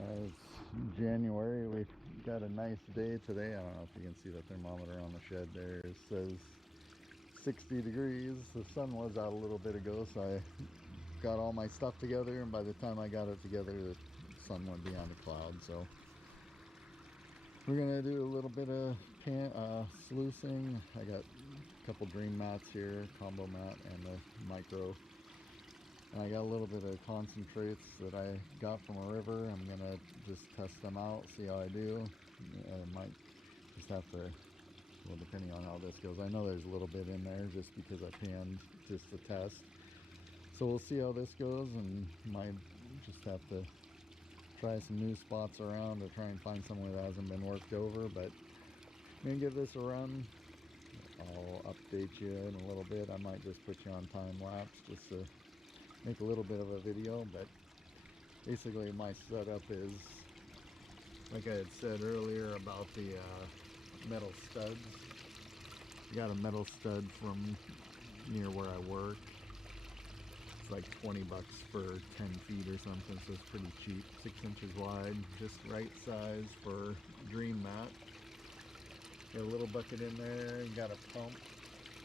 It's January. We got a nice day today. I don't know if you can see the thermometer on the shed there. It says 60 degrees. The sun was out a little bit ago, so I got all my stuff together, and by the time I got it together, the sun went beyond the cloud. So we're gonna do a little bit of sluicing. I got a couple dream mats here, combo mat and the micro. And I got a little bit of concentrates that I got from a river. I'm gonna just test them out, see how I do. I might just have to, well, depending on how this goes. I know there's a little bit in there just because I panned just to test. So we'll see how this goes, and might just have to try some new spots around to try and find somewhere that hasn't been worked over. But I'm gonna give this a run. I'll update you in a little bit. I might just put you on time lapse just to make a little bit of a video. But basically my setup is, like I had said earlier about the metal studs. I got a metal stud from near where I work. It's like 20 bucks for 10 feet or something, so it's pretty cheap. 6 inches wide, just right size for dream mat. Got a little bucket in there, got a pump.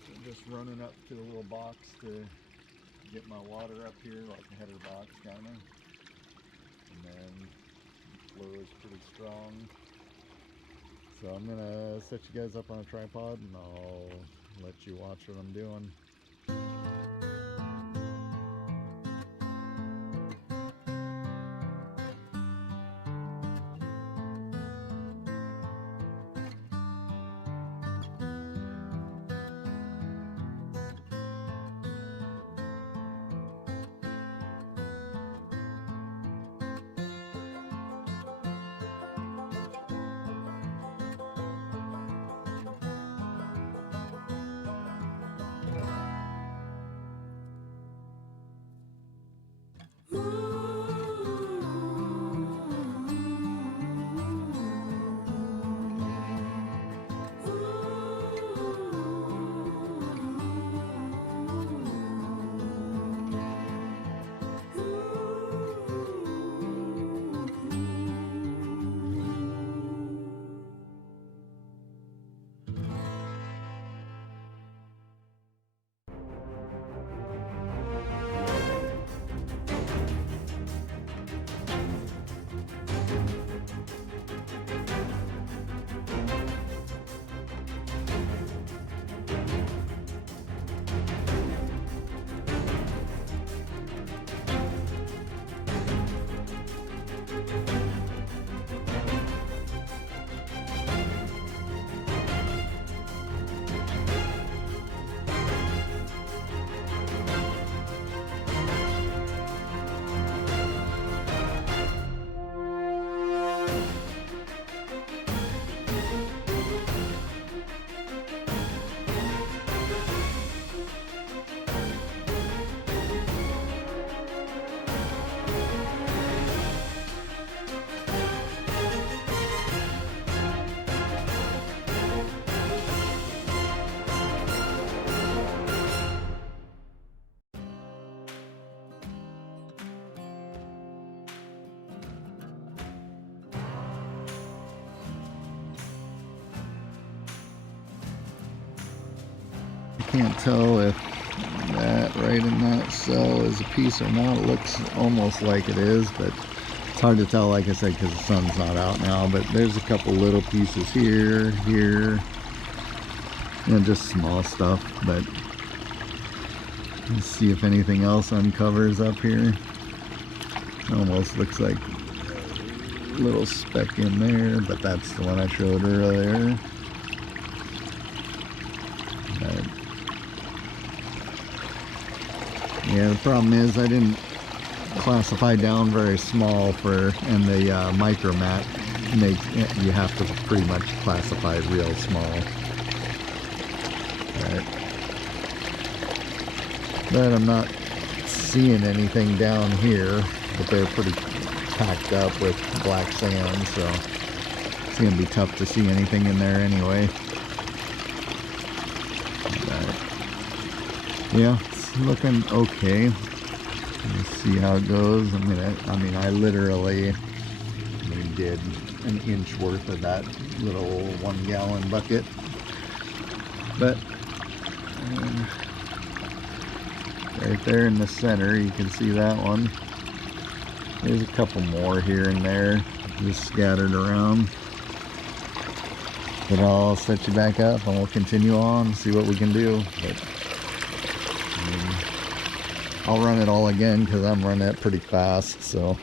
So just running up to the little box to get my water up here, like a header box kind of. And then the flow is pretty strong. So I'm gonna set you guys up on a tripod and I'll let you watch what I'm doing. Can't tell if that right in that cell is a piece or not. It looks almost like it is, but it's hard to tell, like I said, because the sun's not out now. But there's a couple little pieces here, just small stuff. But let's see if anything else uncovers up here. Almost looks like a little speck in there, but that's the one I showed earlier. Yeah, the problem is I didn't classify down very small and the micro mat makes you have to pretty much classify real small. Right. But I'm not seeing anything down here, but they're pretty packed up with black sand, so it's gonna be tough to see anything in there anyway. But yeah, looking okay. Let's see how it goes. I literally did an inch worth of that little 1 gallon bucket. But right there in the center, you can see that one. There's a couple more here and there, just scattered around. But I'll set you back up and we'll continue on, see what we can do. But I'll run it all again because I'm running it pretty fast, so.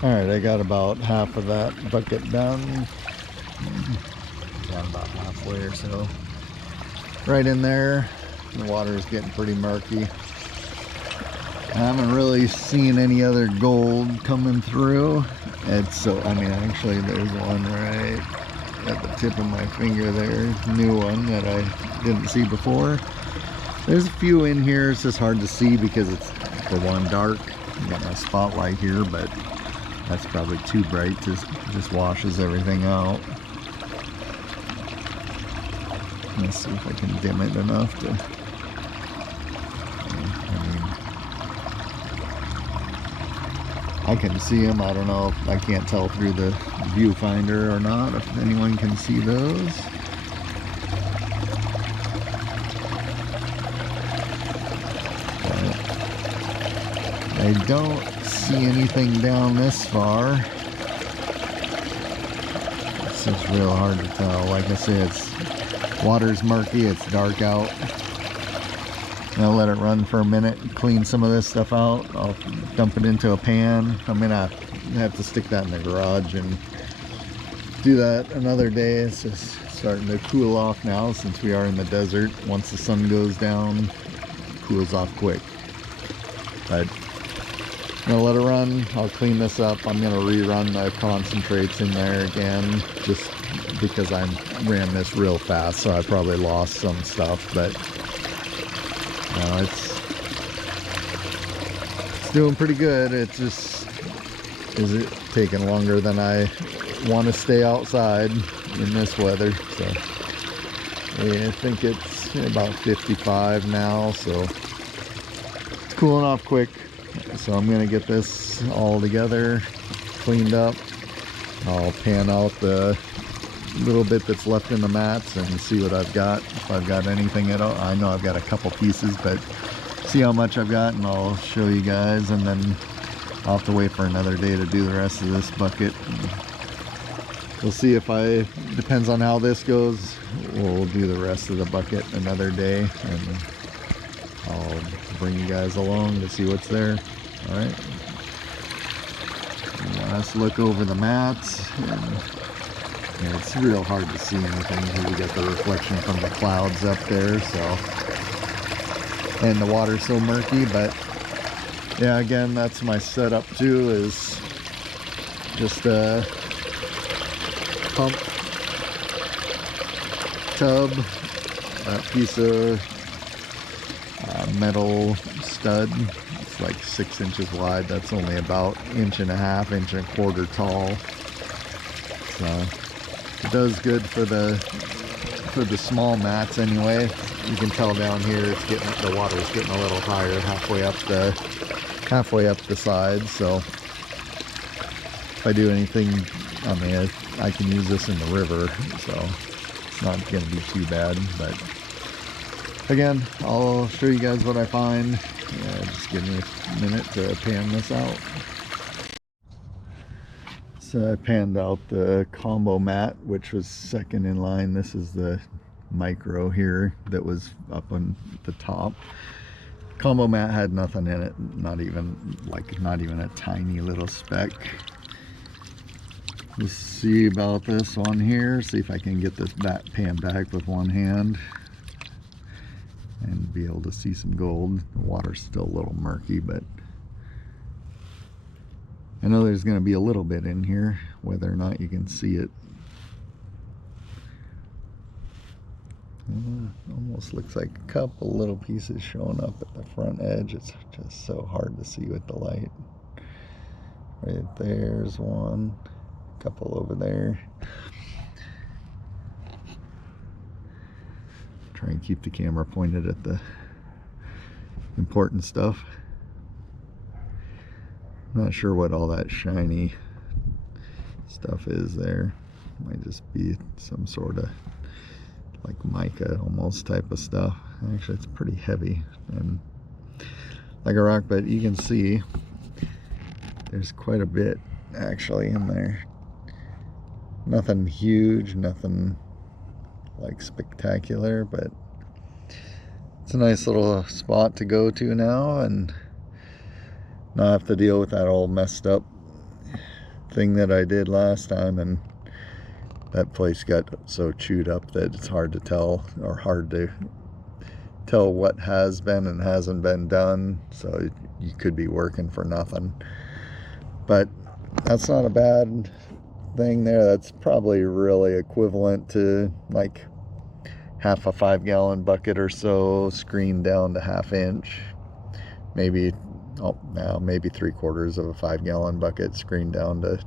Alright, I got about half of that bucket done. Got about halfway or so. right in there. The water is getting pretty murky. I haven't really seen any other gold coming through. And so, I mean, actually there's one right at the tip of my finger there, new one that I didn't see before. There's a few in here. It's just hard to see because it's, for one, dark. I got my spotlight here, but that's probably too bright to just washes everything out. Let's see if I can dim it enough to, I can see them. I don't know if I can't tell through the viewfinder or not, if anyone can see those. But I don't see anything down this far. It's just real hard to tell. Like I said, water's murky, it's dark out. I'll let it run for a minute and clean some of this stuff out. I'll dump it into a pan. I'm gonna have to stick that in the garage and do that another day. It's just starting to cool off now since we are in the desert. Once the sun goes down, it cools off quick. But I'm gonna let it run. I'll clean this up. I'm gonna rerun the concentrates in there again, just because I ran this real fast, so I probably lost some stuff, but it's doing pretty good. It just is taking longer than I want to stay outside in this weather. So I think it's about 55 now, so it's cooling off quick. So I'm gonna get this all together, cleaned up. I'll pan out the little bit that's left in the mats and see what I've got, if I've got anything at all. I know I've got a couple pieces, but see how much I've got and I'll show you guys, and then I'll have to wait for another day to do the rest of this bucket. We'll see if depends on how this goes, we'll do the rest of the bucket another day, and I'll bring you guys along to see what's there. All right, last look over the mats, and it's real hard to see anything because we get the reflection from the clouds up there, so, and the water's so murky. But yeah, again, that's my setup too, is just a pump tub, a piece of metal stud. It's like 6 inches wide. That's only about 1.5 inches, 1.25 inches tall. So it does good for the small mats anyway. You can tell down here it's getting, the water's getting a little higher halfway up the side. So if I do anything, I mean, I can use this in the river, so it's not going to be too bad. But again, I'll show you guys what I find. Yeah, just give me a minute to pan this out. So I panned out the combo mat, which was second in line. This is the micro here that was up on the top. Combo mat had nothing in it, not even a tiny little speck. Let's see about this one here, see if I can get this pan back with one hand and be able to see some gold. The water's still a little murky, but I know there's going to be a little bit in here, whether or not you can see it. Almost looks like a couple little pieces showing up at the front edge. It's just so hard to see with the light. Right there's one, a couple over there. Try and keep the camera pointed at the important stuff. Not sure what all that shiny stuff is there. Might just be some sort of like mica almost type of stuff. Actually, it's pretty heavy and like a rock, but you can see there's quite a bit actually in there. Nothing huge, nothing like spectacular, but it's a nice little spot to go to now and not have to deal with that old messed up thing that I did last time and that place got so chewed up that it's hard to tell, or hard to tell what has been and hasn't been done, so you could be working for nothing. But that's not a bad thing there. That's probably really equivalent to like half a 5-gallon bucket or so, screened down to 1/2 inch. Maybe, oh, now maybe 3/4 of a 5-gallon bucket screened down to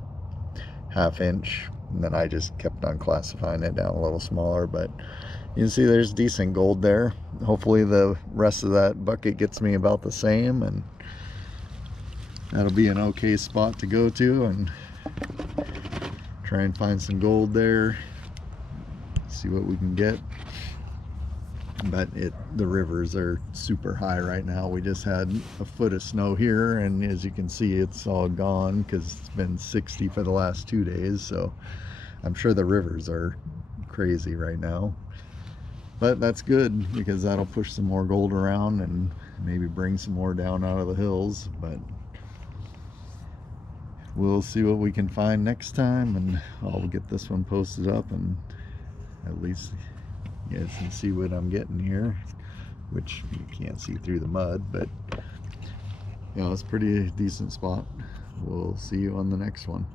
1/2 inch. And then I just kept on classifying it down a little smaller, but you can see there's decent gold there. Hopefully the rest of that bucket gets me about the same, and that'll be an okay spot to go to and try and find some gold there, see what we can get. But the rivers are super high right now. We just had a foot of snow here, and as you can see, it's all gone because it's been 60 for the last 2 days, so I'm sure the rivers are crazy right now. But that's good, because that'll push some more gold around and maybe bring some more down out of the hills. But we'll see what we can find next time, and I'll get this one posted up, and at least you guys can see what I'm getting here, which you can't see through the mud, but you know, it's a pretty decent spot. We'll see you on the next one.